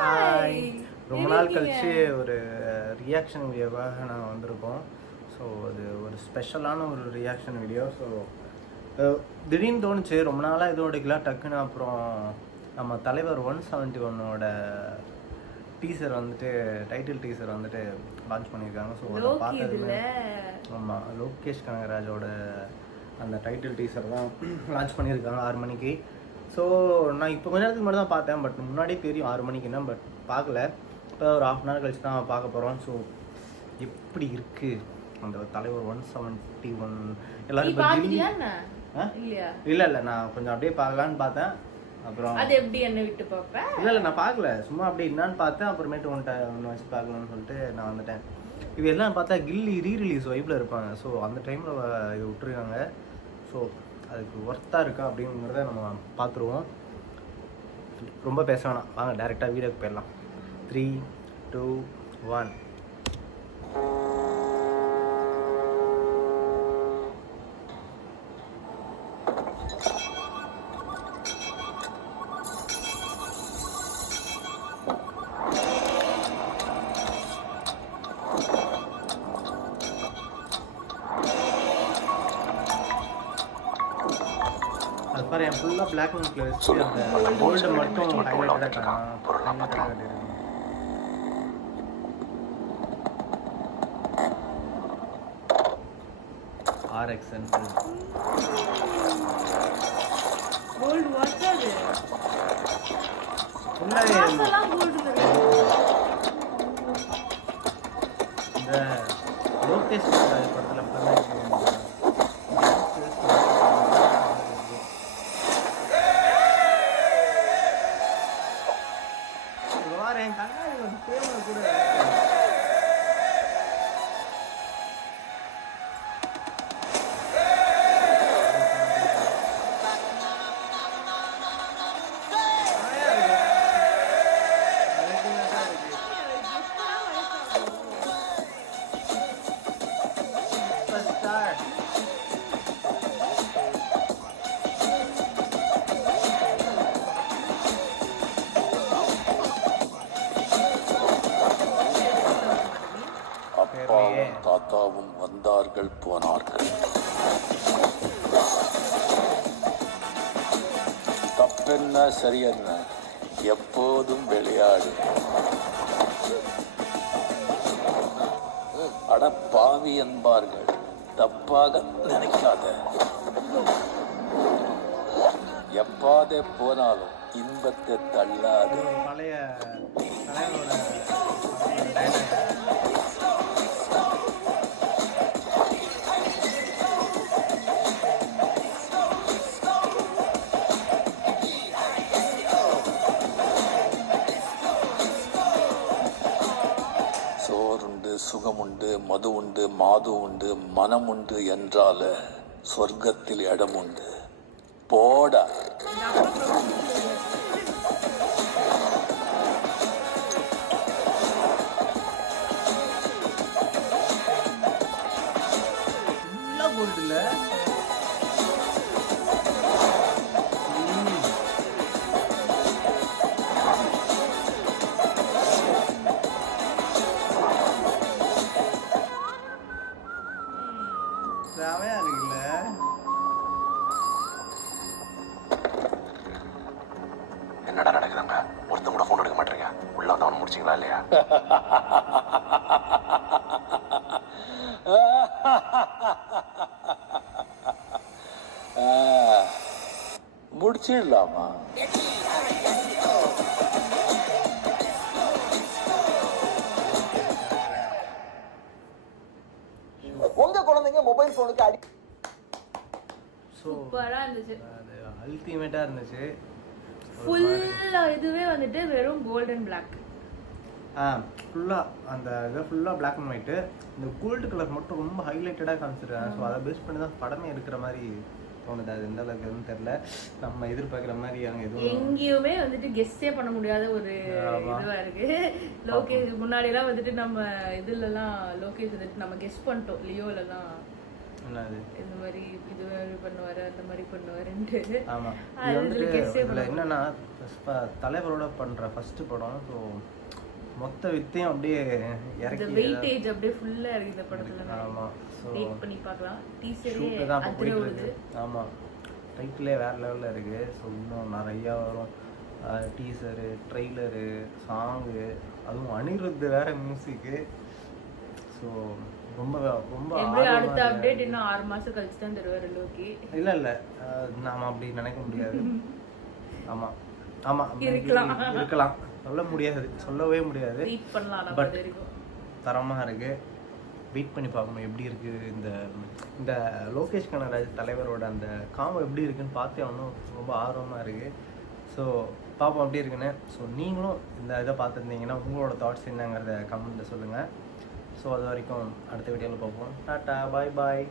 Hi. ரொம்ப நாள் கழிச்சு ஒரு ரியாக்ஷன் வீடியோவாக நாங்கள் வந்திருக்கோம். ஸோ அது ஒரு ஸ்பெஷலான ஒரு ரியாக்ஷன் வீடியோ. ஸோ திடீர்னு தோணுச்சு, ரொம்ப நாளாக இதோட எடுக்கலாம். டக்குன்னு அப்புறம் நம்ம தலைவர் 171ஓட டீசர் வந்துட்டு, டைட்டில் டீசர் வந்துட்டு லான்ச் பண்ணியிருக்காங்க. ஸோ அதை பார்த்ததுல ஆமாம், லோகேஷ் கனகராஜோட அந்த டைட்டில் டீசர் தான் லான்ச் பண்ணியிருக்காங்க 6 மணிக்கு. ஸோ நான் இப்போ கொஞ்ச நேரத்துக்கு மட்டும் தான் பார்த்தேன், பட் முன்னாடியே தெரியும் 6 மணிக்குன்னா, பட் பார்க்கல. இப்போ ஒரு 1/2 hour கழிச்சு தான் பார்க்க போகிறோம். ஸோ எப்படி இருக்குது அந்த தலைவர் 171 எல்லாரும் இல்லை நான் கொஞ்சம் அப்படியே பார்க்கலான்னு பார்த்தேன். அப்புறம் அது எப்படி என்ன விட்டு பார்ப்பேன்? இல்லை நான் பார்க்கல, சும்மா அப்படியே என்னான்னு பார்த்தேன். அப்புறமேட்டு ஒன்று வச்சு பார்க்கலான்னு சொல்லிட்டு நான் வந்துட்டேன். இது எல்லாம் பார்த்தா கில்லி ரீரிலீஸ் வைப்பில் இருப்பாங்க. ஸோ அந்த டைமில் இது விட்டுருக்காங்க. ஸோ அதுக்கு ஒர்த்தாக இருக்கா அப்படிங்கிறத நம்ம பார்த்துருவோம். ரொம்ப பேச வேணாம், வாங்க டேரெக்டாக வீடியோக்கு போயிடலாம். 3, 2, 1. அது பாரு, என் ஃபுல்லாக பிளாக் அண்ட் ஒயிட்ல வச்சு அந்த கோல்டு மட்டும் ஹைலைட்டடாக காட்டியிருக்கேன். RX கோல்ட் வாட்ச் அது முன்னாடி அதெல்லாம் கோல்ட் இந்த லோகேஷ் படத்தில் என் கண்ணாடி ஒரு தேவை கூட அப்பாவும் தாத்தாவும் வந்தார்கள் போனார்கள். தப்பென்ன சரியென்ன எப்போதும் விளையாடு. அட பாவி என்பார்கள், தப்பாக நினைக்காத. எப்பாதே போனாலும் இன்பத்தை தள்ளாது. பழைய சோறுண்டு, சுகமுண்டு, மது உண்டு, மாது உண்டு, மனம் உண்டு என்றால சொர்க்கத்தில் இடம் உண்டு. போடா. கோல்டு இல்லை செமையா இருக்குல்ல. என்னடா நடக்குதுங்க? ஒருத்தன் கூட போன் எடுக்க மாட்டீங்க. உள்ள வந்து அவனை முடிச்சிங்களா இல்லையா? முடிச்சிடலாமா? உங்க குழந்தைங்க மொபைல் போனுக்கு அடி. சூப்பரா இருந்துச்சு, அது அல்டிமேட்டா இருந்துச்சு. ஃபுல்லா இதுவே வந்துட்டு வெறும் கோல்டன் பிளாக். ஃபுல்லாக அந்த இதை ஃபுல்லாக பிளாக் அண்ட் ஒயிட்டு. இந்த கோல்டு கலர் மட்டும் ரொம்ப ஹைலைட்டடாக காமிச்சிருக்காங்க. ஸோ அதை பேஸ் பண்ணி தான் படமே எடுக்கிற மாதிரி தோணுது. அது எந்த அளவுக்கு எதுவும் தெரியல, நம்ம எதிர்பார்க்குற மாதிரி அங்கே எதுவும் எங்கேயுமே வந்துட்டு கெஸ்டே பண்ண முடியாத ஒரு இதுவா இருக்கு. லோகேஷ் முன்னாடி எல்லாம் வந்துட்டு நம்ம இதுலலாம் லோகேஷ் வந்துட்டு நம்ம கெஸ்ட் பண்ணிட்டோம் லியோலலாம். என்னது இந்த மாதிரி இது பண்ணுவாரு அந்த மாதிரி பண்ணுவாருன்ட்டு. ஆமாம், அது இது வந்துட்டு guess ஏ இதில் பண்ண என்னன்னா தலைவரோட பண்ணுற ஃபஸ்ட்டு படம். ஸோ மொத்த வித்தையும் அப்படியே இந்த இறக்கி வெயிட்டேஜ் அப்படியே ஃபுல்லா இருக்கு இந்த படத்துல. ஆமாம். ஸோ வெயிட் பண்ணி பார்க்கலாம். டீசரே ஷூட்டு தான் இப்போ அதுல போயிட்டு வருது. இருக்கு. ஆமாம், டைட்டிலே வேறு லெவலில் இருக்குது. ஸோ இன்னும் நிறையா வரும். டீசரு, ட்ரெய்லரு, சாங்கு, அதுவும் அனிருத் வேறு மியூசிக்கு. ஸோ ரொம்ப ரொம்ப எப்படியும் அடுத்த அப்டேட் இன்னும் 6 மாசம் கழிச்சு தான் தருவாரு லோகி. இல்லை இல்லை, நாம் அப்படி நினைக்க முடியாது. ஆமாம் ஆமாம், இருக்கலாம், சொல்ல முடியாது, சொல்லவே முடியாது. வெயிட் பண்ணலாம். நம்ம பட் அது வரைக்கும் தரமாக இருக்குது. வெயிட் பண்ணி பார்க்கணும் எப்படி இருக்குது இந்த லோகேஷ் கனகராஜ் தலைவரோட அந்த காம்போ எப்படி இருக்குன்னு பார்த்தே ஒன்றும் ரொம்ப ஆர்வமாக இருக்குது. ஸோ பார்ப்போம் எப்படி இருக்குன்னு. ஸோ நீங்களும் இந்த இதை பார்த்துருந்தீங்கன்னா உங்களோட தாட்ஸ் என்னங்கிறத கமெண்ட்டில் சொல்லுங்கள். ஸோ அது வரைக்கும் அடுத்த வீடியோவில் பார்ப்போம். டாட்டா, பாய் பாய்.